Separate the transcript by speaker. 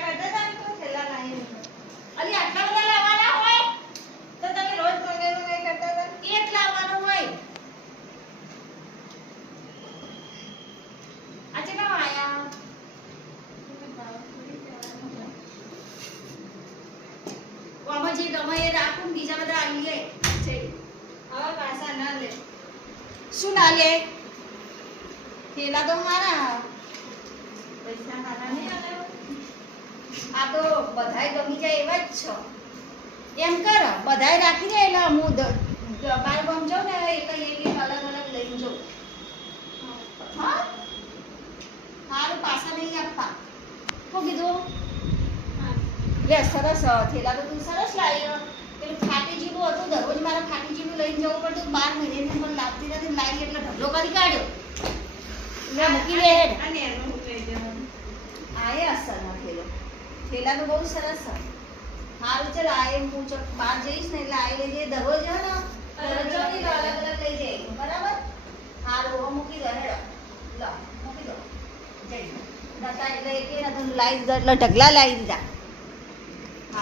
Speaker 1: કરતા હતા તો થેલા લાવી અલી આટલા બધા લાવવાના હોય? તો તમે રોજ મંગાઈ કરતા હતા? એક લાવવાનું હોય. આ કેટલા આયા? આમાં જે ગમે બીજા બધા આવી છે હવે પાછા ના લે. શું ના લે? થેલા તો મારા. પૈસા મારા નહીં આ તો બધાય ગમી જાય એવા જ છો. એમ કર બધાય રાખી દે એટલે હું બાર બમ જાઉં ને એક એક અલગ અલગ લઈને જાઉં. હા? સારું પાછા નહીં આપવા શું કીધું? લે સરસ થેલા તો તું સરસ લાવ્યો. પેલું ફાટીજીનું હતું દરરોજ મારે ફાટીજીનું લઈને જવું પડતું. બાર મહિને પણ લાવતી નથી લાવી એટલે ઢગલો કરી કાઢ્યો. મેં મૂકી દે હેડ આ એ અસરનો થેલો થેલા તો બહુ સરસ છે સારું ચાલ, આ એ હું ચોક બહાર જઈશ ને એટલે આ લેજે દરરોજ હે ને? દરરોજ અલગ અલગ લઈ જઈએ બરાબર? સારું હવે મૂકી દો, હેડો. લો, મૂકી દો. જઈ. નતા એટલે એક એટલે ઢગલા લાવી દીધા.